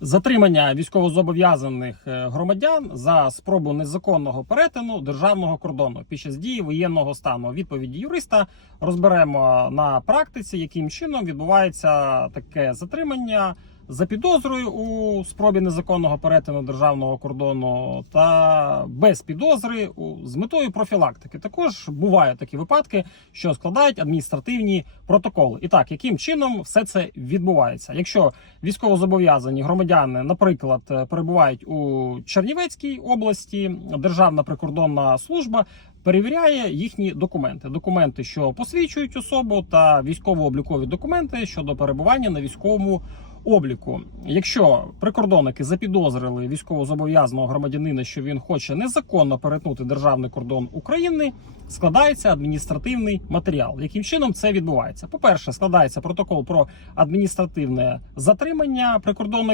затримання військовозобов'язаних е, громадян за спробу незаконного перетину державного кордону під час дії воєнного стану. Відповіді юриста розберемо на практиці, яким чином відбувається таке затримання за підозрою у спробі незаконного перетину державного кордону та без підозри з метою профілактики. Також бувають такі випадки, що складають адміністративні протоколи. І так, яким чином все це відбувається? Якщо військовозобов'язані громадяни, наприклад, перебувають у Чернівецькій області, Державна прикордонна служба. Перевіряє їхні документи, документи, що посвідчують особу, та військово-облікові документи щодо перебування на військовому обліку. Якщо прикордонники запідозрили військовозобов'язаного громадянина, що він хоче незаконно перетнути державний кордон України, складається адміністративний матеріал. Яким чином це відбувається? По перше, складається протокол про адміністративне затримання прикордонної